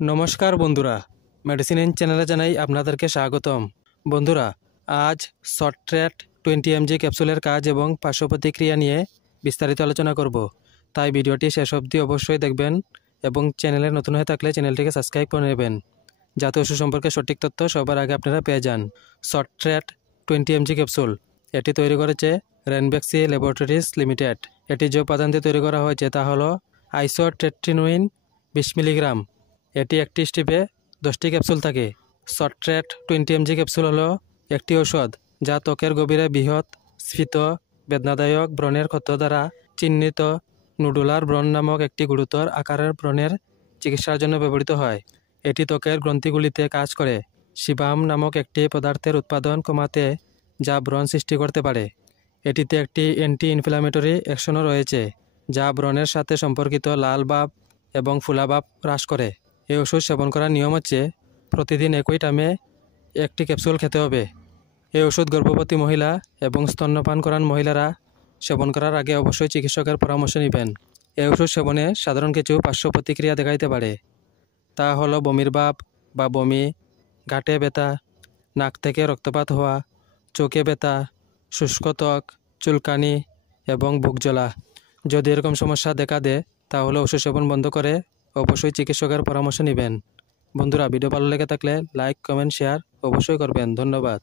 নমস্কার বন্ধুরা, medicine in চ্যানেলে জানাই আপনাদেরকে স্বাগতম। বন্ধুরা, আজ শর্টট্রেট 20 mg ক্যাপসুলের কাজ এবং পার্শ্ব প্রতিক্রিয়া নিয়ে বিস্তারিত আলোচনা করব। তাই ভিডিওটি শেষ অবধি অবশ্যই দেখবেন এবং চ্যানেলে নতুন হয়ে থাকলে চ্যানেলটিকে সাবস্ক্রাইব করে নেবেন, যাতে ওষুধ সম্পর্কে সঠিক তথ্য সবার আগে আপনারা পেয়ে যান। শর্টট্রেট 20 mg ক্যাপসুল এটি তৈরি করেছে রেনবেক্সি ল্যাবরেটরিজ লিমিটেড। এটি যে উপাদান দিয়ে তৈরি করা হয়েছে তা হলো আইসোট্রেটিনোইন 20 মিলিগ্রাম। এটি একটি স্ট্রিপে 10টি ক্যাপসুল থাকে। শর্টট্রেট 20 mg ক্যাপসুল হলো একটি ঔষধ যা ত্বকের গভীরে বৃহৎ স্ফীত বেদনাদায়ক ব্রণের ক্ষত দ্বারা চিহ্নিত নুডুলার ব্রণ নামক একটি গুরুতর আকারের ব্রণের চিকিৎসার জন্য ব্যবহৃত হয়। এটি ত্বকের গ্রন্থিগুলিতে কাজ করে সিবাম নামক একটি পদার্থের উৎপাদন কমাতে, যা ব্রণ সৃষ্টি করতে পারে। এটিতে একটি অ্যান্টি ইনফ্ল্যামেটরি অ্যাকশনও রয়েছে, যা ব্রণের সাথে সম্পর্কিত লাল ভাব এবং ফুলাভাব হ্রাস করে। এই ওষুধ সেবন করার নিয়ম হচ্ছে প্রতিদিন একই টাইমে একটি ক্যাপসুল খেতে হবে। এই ওষুধ গর্ভবতী মহিলা এবং স্তন্যপান করান মহিলারা সেবন করার আগে অবশ্যই চিকিৎসকের পরামর্শ নেবেন। এই ওষুধ সেবনে সাধারণ কিছু পার্শ্ব প্রতিক্রিয়া দেখা দিতে পারে। তা হলো বমির ভাব বা বমি, ঘাটে ব্যথা, নাক থেকে রক্তপাত হওয়া, চোখে ব্যথা, শুষ্ক ত্বক, চুলকানি এবং বুক জ্বলা। যদি এরকম সমস্যা দেখা দেয় তাহলে ওষুধ সেবন বন্ধ করে অবশ্যই চিকিৎসকের পরামর্শ নেবেন। বন্ধুরা, ভিডিও ভালো লেগে থাকলে লাইক, কমেন্ট, শেয়ার অবশ্যই করবেন। ধন্যবাদ।